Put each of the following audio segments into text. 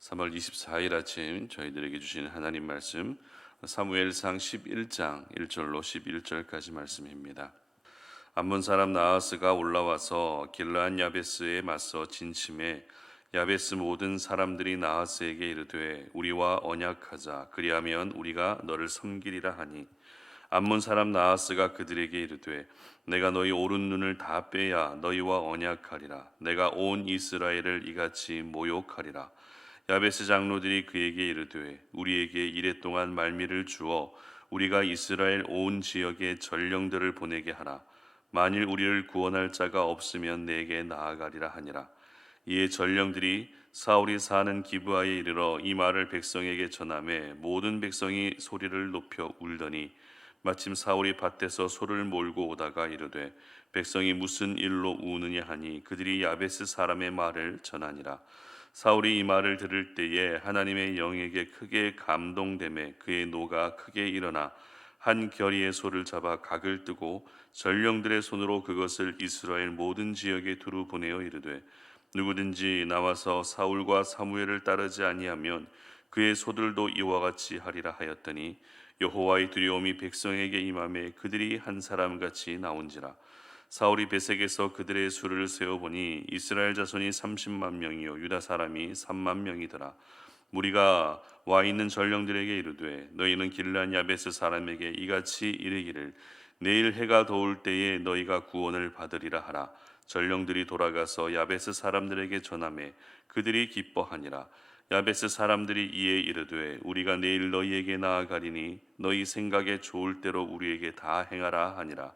3월 24일 아침 저희들에게 주시는 하나님 말씀 사무엘상 11장 1절로 11절까지 말씀입니다. 암몬 사람 나하스가 올라와서 길르앗 야베스에 맞서 진침해 야베스 모든 사람들이 나하스에게 이르되 우리와 언약하자 그리하면 우리가 너를 섬기리라 하니 암몬 사람 나하스가 그들에게 이르되 내가 너희 오른 눈을 다 빼야 너희와 언약하리라. 내가 온 이스라엘을 이같이 모욕하리라. 야베스 장로들이 그에게 이르되 우리에게 이랫동안 말미를 주어 우리가 이스라엘 온 지역에 전령들을 보내게 하라. 만일 우리를 구원할 자가 없으면 내게 나아가리라 하니라. 이에 전령들이 사울이 사는 기브아에 이르러 이 말을 백성에게 전하매 모든 백성이 소리를 높여 울더니 마침 사울이 밭에서 소를 몰고 오다가 이르되 백성이 무슨 일로 우느냐 하니 그들이 야베스 사람의 말을 전하니라. 사울이 이 말을 들을 때에 하나님의 영에게 크게 감동되매 그의 노가 크게 일어나 한 결의의 소를 잡아 각을 뜨고 전령들의 손으로 그것을 이스라엘 모든 지역에 두루 보내어 이르되 누구든지 나와서 사울과 사무엘을 따르지 아니하면 그의 소들도 이와 같이 하리라 하였더니 여호와의 두려움이 백성에게 임하매 그들이 한 사람같이 나온지라. 사울이 베색에서 그들의 수를 세어보니 이스라엘 자손이 30만 명이요 유다 사람이 3만 명이더라. 무리가 와 있는 전령들에게 이르되 너희는 길르앗 야베스 사람에게 이같이 이르기를 내일 해가 더울 때에 너희가 구원을 받으리라 하라. 전령들이 돌아가서 야베스 사람들에게 전하매 그들이 기뻐하니라. 야베스 사람들이 이에 이르되 우리가 내일 너희에게 나아가리니 너희 생각에 좋을 대로 우리에게 다 행하라 하니라.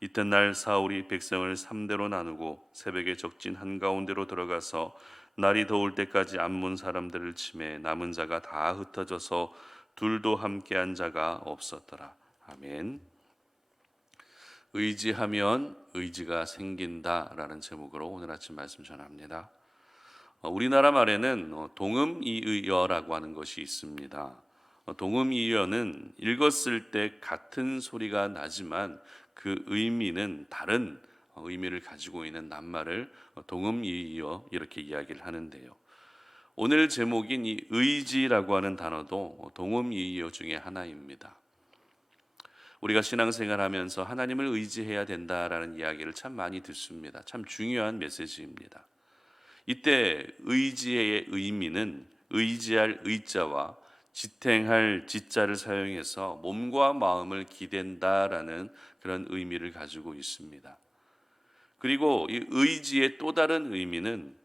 이튿날 사울이 백성을 3대로 나누고 새벽에 적진 한가운데로 들어가서 날이 더울 때까지 암몬 사람들을 치매 남은 자가 다 흩어져서 둘도 함께한 자가 없었더라. 아멘. 의지하면 의지가 생긴다라는 제목으로 오늘 아침 말씀 전합니다. 우리나라 말에는 동음이의어라고 하는 것이 있습니다. 동음이의어는 읽었을 때 같은 소리가 나지만 그 의미는 다른 의미를 가지고 있는 낱말을 동음이의어 이렇게 이야기를 하는데요. 오늘 제목인 이 의지라고 하는 단어도 동음이의어 중에 하나입니다. 우리가 신앙생활하면서 하나님을 의지해야 된다라는 이야기를 참 많이 듣습니다. 참 중요한 메시지입니다. 이때 의지의 의미는 의지할 의자와 지탱할 지자를 사용해서 몸과 마음을 기댄다라는 그런 의미를 가지고 있습니다. 그리고 이 의지의 또 다른 의미는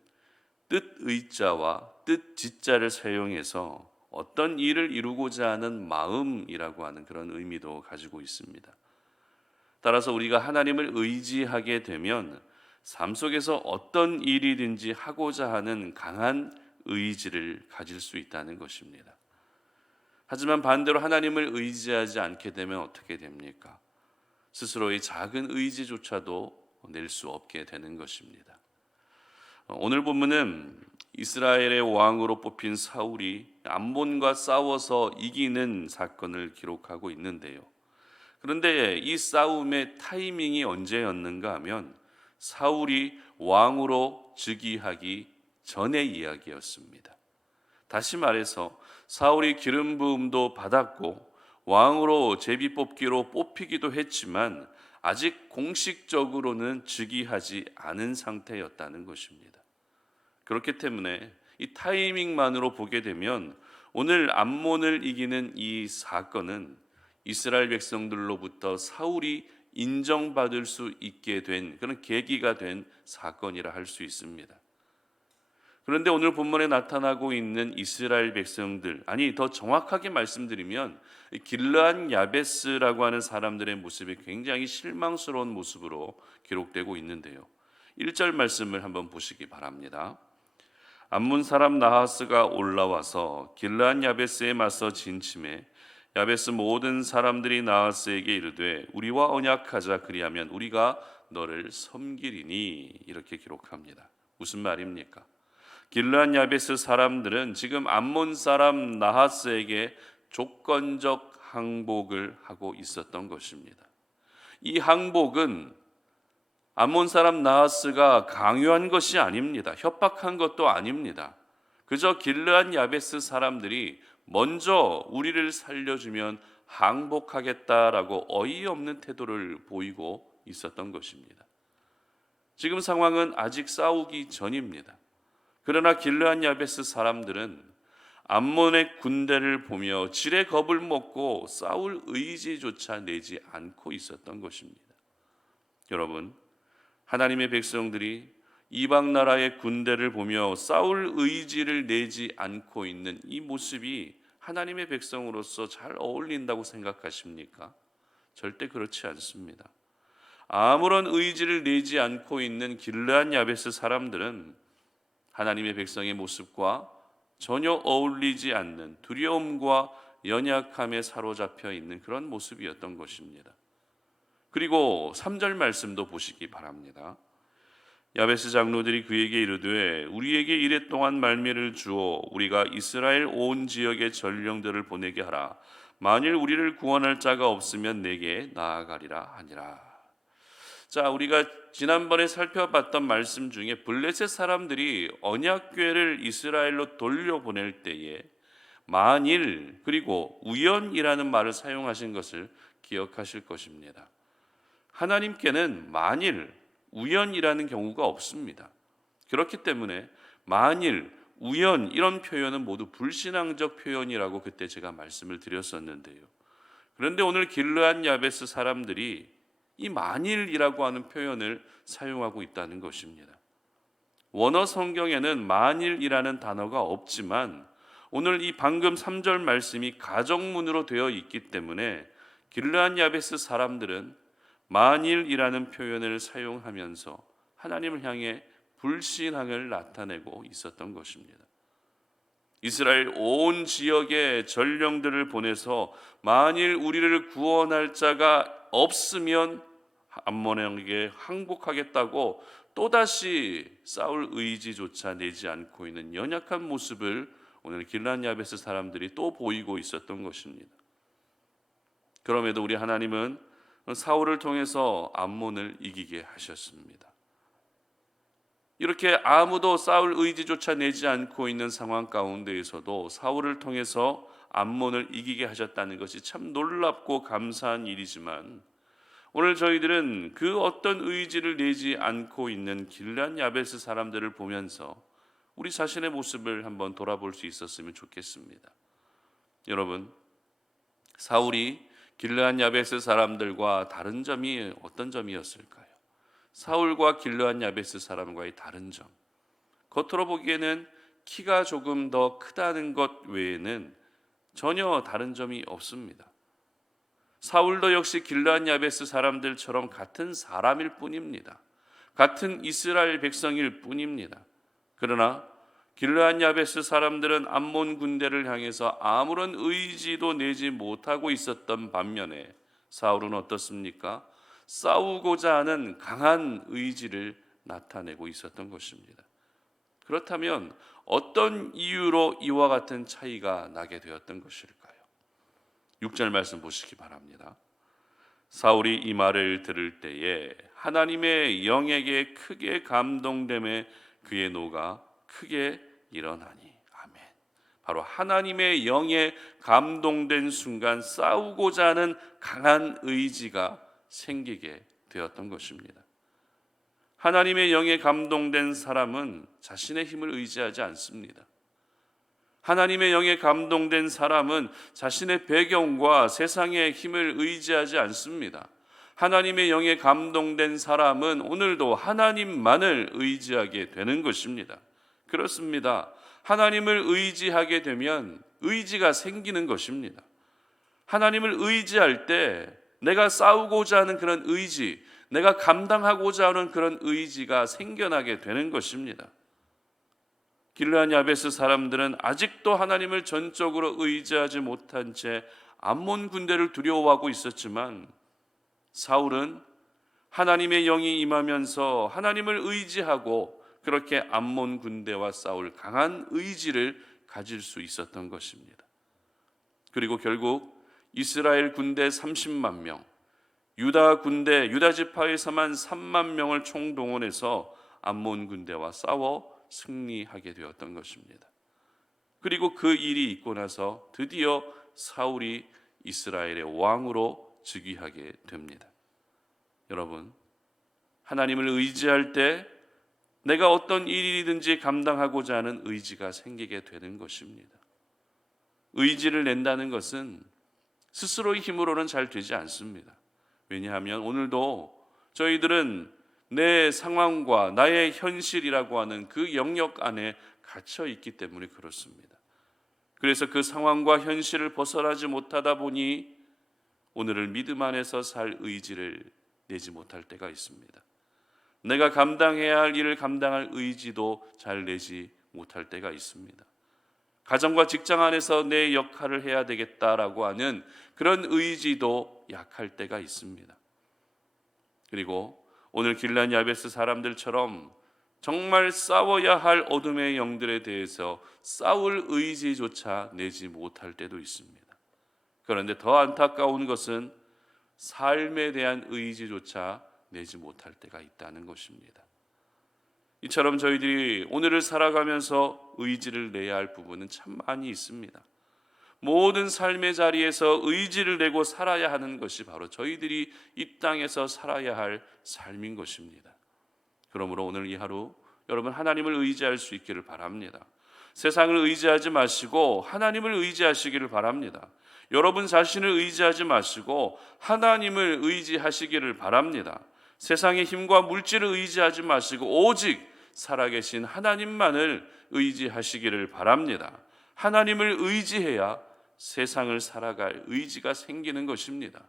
뜻 의자와 뜻 지자를 사용해서 어떤 일을 이루고자 하는 마음이라고 하는 그런 의미도 가지고 있습니다. 따라서 우리가 하나님을 의지하게 되면 삶 속에서 어떤 일이든지 하고자 하는 강한 의지를 가질 수 있다는 것입니다. 하지만 반대로 하나님을 의지하지 않게 되면 어떻게 됩니까? 스스로의 작은 의지조차도 낼 수 없게 되는 것입니다. 오늘 본문은 이스라엘의 왕으로 뽑힌 사울이 암몬과 싸워서 이기는 사건을 기록하고 있는데요. 그런데 이 싸움의 타이밍이 언제였는가 하면 사울이 왕으로 즉위하기 전의 이야기였습니다. 다시 말해서 사울이 기름 부음도 받았고 왕으로 제비 뽑기로 뽑히기도 했지만 아직 공식적으로는 즉위하지 않은 상태였다는 것입니다. 그렇기 때문에 이 타이밍만으로 보게 되면 오늘 암몬을 이기는 이 사건은 이스라엘 백성들로부터 사울이 인정받을 수 있게 된 그런 계기가 된 사건이라 할 수 있습니다. 그런데 오늘 본문에 나타나고 있는 이스라엘 백성들, 아니 더 정확하게 말씀드리면 길르앗 야베스라고 하는 사람들의 모습이 굉장히 실망스러운 모습으로 기록되고 있는데요. 1절 말씀을 한번 보시기 바랍니다. 암몬 사람 나하스가 올라와서 길르앗 야베스에 맞서 진침해 야베스 모든 사람들이 나하스에게 이르되 우리와 언약하자 그리하면 우리가 너를 섬기리니 이렇게 기록합니다. 무슨 말입니까? 길르앗 야베스 사람들은 지금 암몬 사람 나하스에게 조건적 항복을 하고 있었던 것입니다. 이 항복은 암몬 사람 나하스가 강요한 것이 아닙니다. 협박한 것도 아닙니다. 그저 길르앗 야베스 사람들이 먼저 우리를 살려주면 항복하겠다라고 어이없는 태도를 보이고 있었던 것입니다. 지금 상황은 아직 싸우기 전입니다. 그러나 길르앗 야베스 사람들은 암몬의 군대를 보며 지레 겁을 먹고 싸울 의지조차 내지 않고 있었던 것입니다. 여러분, 하나님의 백성들이 이방 나라의 군대를 보며 싸울 의지를 내지 않고 있는 이 모습이 하나님의 백성으로서 잘 어울린다고 생각하십니까? 절대 그렇지 않습니다. 아무런 의지를 내지 않고 있는 길르앗 야베스 사람들은 하나님의 백성의 모습과 전혀 어울리지 않는 두려움과 연약함에 사로잡혀 있는 그런 모습이었던 것입니다. 그리고 3절 말씀도 보시기 바랍니다. 야베스 장로들이 그에게 이르되 우리에게 이랫동안 말미를 주어 우리가 이스라엘 온 지역의 전령들을 보내게 하라. 만일 우리를 구원할 자가 없으면 내게 나아가리라 하니라. 자, 우리가 지난번에 살펴봤던 말씀 중에 블레셋 사람들이 언약궤를 이스라엘로 돌려보낼 때에 만일 그리고 우연이라는 말을 사용하신 것을 기억하실 것입니다. 하나님께는 만일, 우연이라는 경우가 없습니다. 그렇기 때문에 만일, 우연 이런 표현은 모두 불신앙적 표현이라고 그때 제가 말씀을 드렸었는데요. 그런데 오늘 길르앗 야베스 사람들이 이 만일이라고 하는 표현을 사용하고 있다는 것입니다. 원어 성경에는 만일이라는 단어가 없지만 오늘 이 방금 3절 말씀이 가정문으로 되어 있기 때문에 길르앗 야베스 사람들은 만일이라는 표현을 사용하면서 하나님을 향해 불신앙을 나타내고 있었던 것입니다. 이스라엘 온 지역에 전령들을 보내서 만일 우리를 구원할 자가 없으면 암몬에게 항복하겠다고 또다시 싸울 의지조차 내지 않고 있는 연약한 모습을 오늘 길르앗 야베스 사람들이 또 보이고 있었던 것입니다. 그럼에도 우리 하나님은 사울을 통해서 암몬을 이기게 하셨습니다. 이렇게 아무도 싸울 의지조차 내지 않고 있는 상황 가운데에서도 사울을 통해서 암몬을 이기게 하셨다는 것이 참 놀랍고 감사한 일이지만 오늘 저희들은 그 어떤 의지를 내지 않고 있는 길르앗 야베스 사람들을 보면서 우리 자신의 모습을 한번 돌아볼 수 있었으면 좋겠습니다. 여러분, 사울이 길르앗 야베스 사람들과 다른 점이 어떤 점이었을까요? 사울과 길르앗 야베스 사람과의 다른 점, 겉으로 보기에는 키가 조금 더 크다는 것 외에는 전혀 다른 점이 없습니다. 사울도 역시 길르앗 야베스 사람들처럼 같은 사람일 뿐입니다. 같은 이스라엘 백성일 뿐입니다. 그러나 길르앗 야베스 사람들은 암몬 군대를 향해서 아무런 의지도 내지 못하고 있었던 반면에 사울은 어떻습니까? 싸우고자 하는 강한 의지를 나타내고 있었던 것입니다. 그렇다면 어떤 이유로 이와 같은 차이가 나게 되었던 것일까요? 6절 말씀 보시기 바랍니다. 사울이 이 말을 들을 때에 하나님의 영에게 크게 감동됨에 그의 노가 크게 일어나니. 아멘. 바로 하나님의 영에 감동된 순간 싸우고자 하는 강한 의지가 생기게 되었던 것입니다. 하나님의 영에 감동된 사람은 자신의 힘을 의지하지 않습니다. 하나님의 영에 감동된 사람은 자신의 배경과 세상의 힘을 의지하지 않습니다. 하나님의 영에 감동된 사람은 오늘도 하나님만을 의지하게 되는 것입니다. 그렇습니다. 하나님을 의지하게 되면 의지가 생기는 것입니다. 하나님을 의지할 때 내가 싸우고자 하는 그런 의지, 내가 감당하고자 하는 그런 의지가 생겨나게 되는 것입니다. 길르앗 야베스 사람들은 아직도 하나님을 전적으로 의지하지 못한 채 암몬 군대를 두려워하고 있었지만 사울은 하나님의 영이 임하면서 하나님을 의지하고 그렇게 암몬 군대와 싸울 강한 의지를 가질 수 있었던 것입니다. 그리고 결국 이스라엘 군대 30만 명, 유다 군대, 유다 지파에서만 3만 명을 총동원해서 암몬 군대와 싸워 승리하게 되었던 것입니다. 그리고 그 일이 있고 나서 드디어 사울이 이스라엘의 왕으로 즉위하게 됩니다. 여러분, 하나님을 의지할 때 내가 어떤 일이든지 감당하고자 하는 의지가 생기게 되는 것입니다. 의지를 낸다는 것은 스스로의 힘으로는 잘 되지 않습니다. 왜냐하면 오늘도 저희들은 내 상황과 나의 현실이라고 하는 그 영역 안에 갇혀 있기 때문에 그렇습니다. 그래서 그 상황과 현실을 벗어나지 못하다 보니 오늘을 믿음 안에서 살 의지를 내지 못할 때가 있습니다. 내가 감당해야 할 일을 감당할 의지도 잘 내지 못할 때가 있습니다. 가정과 직장 안에서 내 역할을 해야 되겠다라고 하는 그런 의지도 약할 때가 있습니다. 그리고 오늘 길란 야베스 사람들처럼 정말 싸워야 할 어둠의 영들에 대해서 싸울 의지조차 내지 못할 때도 있습니다. 그런데 더 안타까운 것은 삶에 대한 의지조차 내지 못할 때가 있다는 것입니다. 이처럼 저희들이 오늘을 살아가면서 의지를 내야 할 부분은 참 많이 있습니다. 모든 삶의 자리에서 의지를 내고 살아야 하는 것이 바로 저희들이 이 땅에서 살아야 할 삶인 것입니다. 그러므로 오늘 이 하루 여러분 하나님을 의지할 수 있기를 바랍니다. 세상을 의지하지 마시고 하나님을 의지하시기를 바랍니다. 여러분 자신을 의지하지 마시고 하나님을 의지하시기를 바랍니다. 세상의 힘과 물질을 의지하지 마시고 오직 살아계신 하나님만을 의지하시기를 바랍니다. 하나님을 의지해야 세상을 살아갈 의지가 생기는 것입니다.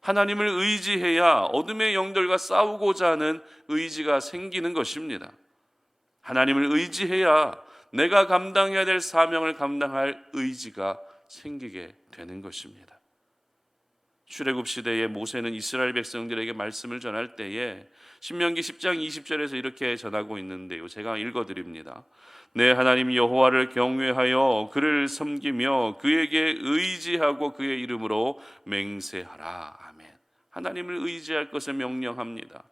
하나님을 의지해야 어둠의 영들과 싸우고자 하는 의지가 생기는 것입니다. 하나님을 의지해야 내가 감당해야 될 사명을 감당할 의지가 생기게 되는 것입니다. 출애굽 시대에 모세는 이스라엘 백성들에게 말씀을 전할 때에 신명기 10장 20절에서 이렇게 전하고 있는데요. 제가 읽어드립니다. 내 하나님 여호와를 경외하여 그를 섬기며 그에게 의지하고 그의 이름으로 맹세하라. 아멘. 하나님을 의지할 것을 명령합니다.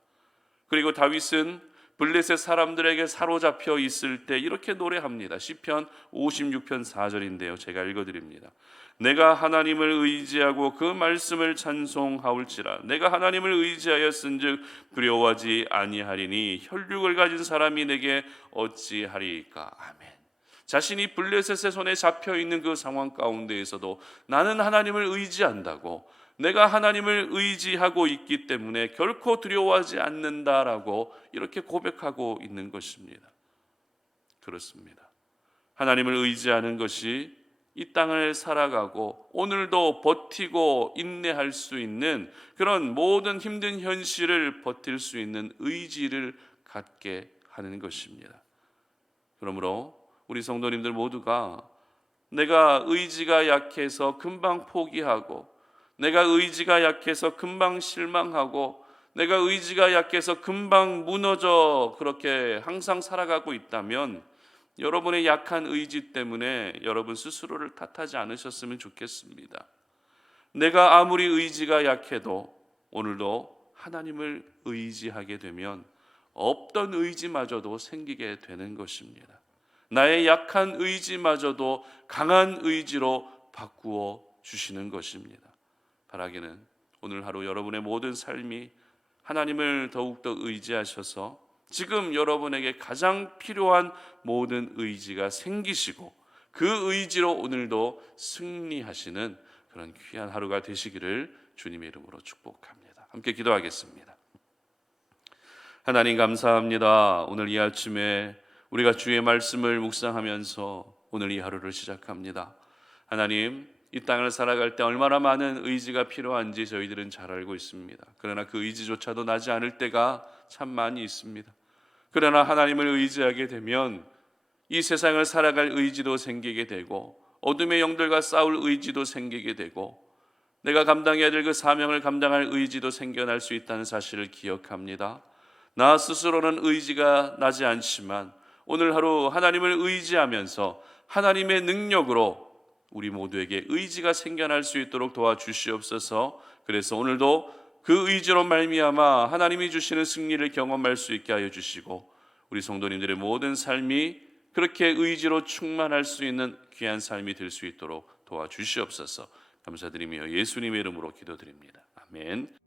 그리고 다윗은 블레셋 사람들에게 사로잡혀 있을 때 이렇게 노래합니다. 시편 56편 4절인데요. 제가 읽어드립니다. 내가 하나님을 의지하고 그 말씀을 찬송하올지라. 내가 하나님을 의지하였은즉 두려워하지 아니하리니 혈육을 가진 사람이 내게 어찌하리까. 아멘. 자신이 블레셋의 손에 잡혀 있는 그 상황 가운데에서도 나는 하나님을 의지한다고, 내가 하나님을 의지하고 있기 때문에 결코 두려워하지 않는다라고 이렇게 고백하고 있는 것입니다. 그렇습니다. 하나님을 의지하는 것이 이 땅을 살아가고 오늘도 버티고 인내할 수 있는 그런 모든 힘든 현실을 버틸 수 있는 의지를 갖게 하는 것입니다. 그러므로 우리 성도님들 모두가 내가 의지가 약해서 금방 포기하고, 내가 의지가 약해서 금방 실망하고, 내가 의지가 약해서 금방 무너져 그렇게 항상 살아가고 있다면 여러분의 약한 의지 때문에 여러분 스스로를 탓하지 않으셨으면 좋겠습니다. 내가 아무리 의지가 약해도 오늘도 하나님을 의지하게 되면 없던 의지마저도 생기게 되는 것입니다. 나의 약한 의지마저도 강한 의지로 바꾸어 주시는 것입니다. 바라기는 오늘 하루 여러분의 모든 삶이 하나님을 더욱더 의지하셔서 지금 여러분에게 가장 필요한 모든 의지가 생기시고 그 의지로 오늘도 승리하시는 그런 귀한 하루가 되시기를 주님의 이름으로 축복합니다. 함께 기도하겠습니다. 하나님 감사합니다. 오늘 이 아침에 우리가 주의 말씀을 묵상하면서 오늘 이 하루를 시작합니다. 하나님, 이 땅을 살아갈 때 얼마나 많은 의지가 필요한지 저희들은 잘 알고 있습니다. 그러나 그 의지조차도 나지 않을 때가 참 많이 있습니다. 그러나 하나님을 의지하게 되면 이 세상을 살아갈 의지도 생기게 되고 어둠의 영들과 싸울 의지도 생기게 되고 내가 감당해야 될 그 사명을 감당할 의지도 생겨날 수 있다는 사실을 기억합니다. 나 스스로는 의지가 나지 않지만 오늘 하루 하나님을 의지하면서 하나님의 능력으로 우리 모두에게 의지가 생겨날 수 있도록 도와주시옵소서. 그래서 오늘도 그 의지로 말미암아 하나님이 주시는 승리를 경험할 수 있게 하여 주시고 우리 성도님들의 모든 삶이 그렇게 의지로 충만할 수 있는 귀한 삶이 될 수 있도록 도와주시옵소서. 감사드리며 예수님의 이름으로 기도드립니다. 아멘.